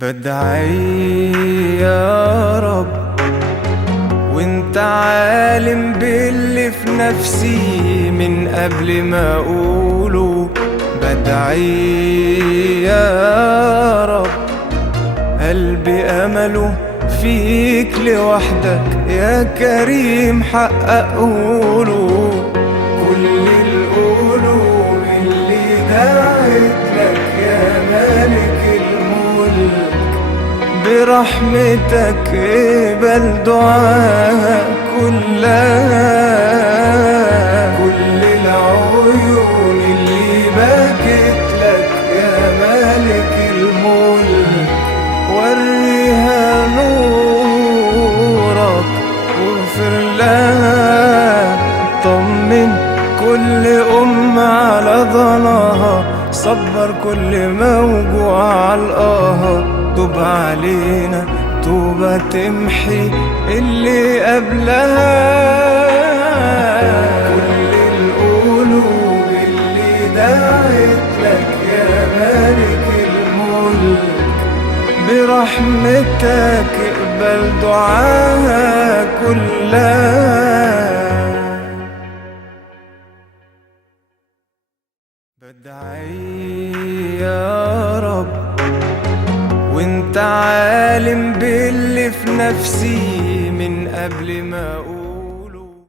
بدعي يا رب وانت عالم باللي في نفسي من قبل ما اقوله. بدعي يا رب قلبي امله فيك لوحدك يا كريم حققهوله. كل القلوب اللي دعت لك يا مالك الملك برحمتك اقبل دعاها كلها. كل العيون اللي بكت لك يا مالك الملك وريها نورك واغفر لها. طمن كل على ضناها، صبر كل موجوع علقاها. توب علينا توبة تمحي اللي قبلها. كل القلوب اللي دعت لك يا مالك الملك برحمتك اقبل دعاها كلها. بدعي يا رب وانت عالم باللي في نفسي من قبل ما